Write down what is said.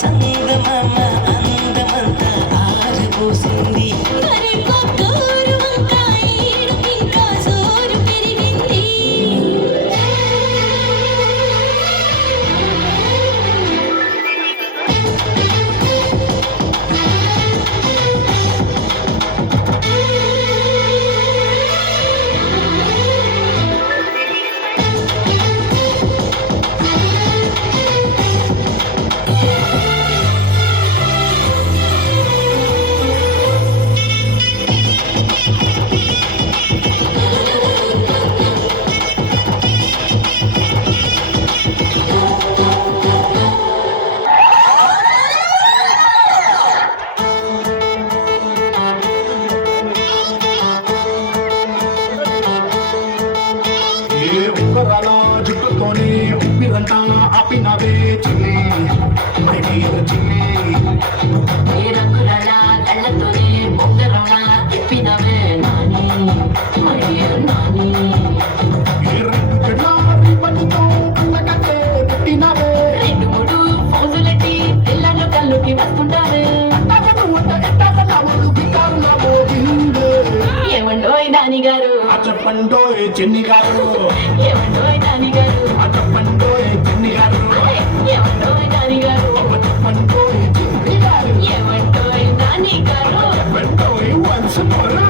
చందమామ అందమంతా ఆరిపోసింది. మరి పొగోరు వంకాయ ఈడుకింకా జోరు పెరిగింది. ఏ ఉంగరాల జుట్టుతోనే ఉప్పిరంతా ఆపినవే చిన్ని మై డియర్ చిన్ని. ఏ రంగుల కళ్ళతోనే బొంగరంలా తిప్పినవే నాని మై డియర్ నాని. ఏ రెండు చెడ్ల రిబ్బన్తో కళ్ళకట్టే పెట్టినవే. రెండు మూడు ఫోజులెట్టి తెల్లలో కళ్ళుకి వస్తుంటావే. అట్టగను వంట ఎట్టగలవులు బికారుల మోగిందే. ఏమండోయ్ నాని గారు, ఆ చెప్పండోయ్ చిన్ని గారు, ఏమండోయ్ నాని గారు, ఆ చెప్పండోయ్ చిన్ని గారు, ఏమండోయ్ నాని గారు, ఆ చెప్పండోయ్ చిన్ని గారు, ఏమండోయ్ నాని గారు. చెప్పండోయ్ once more.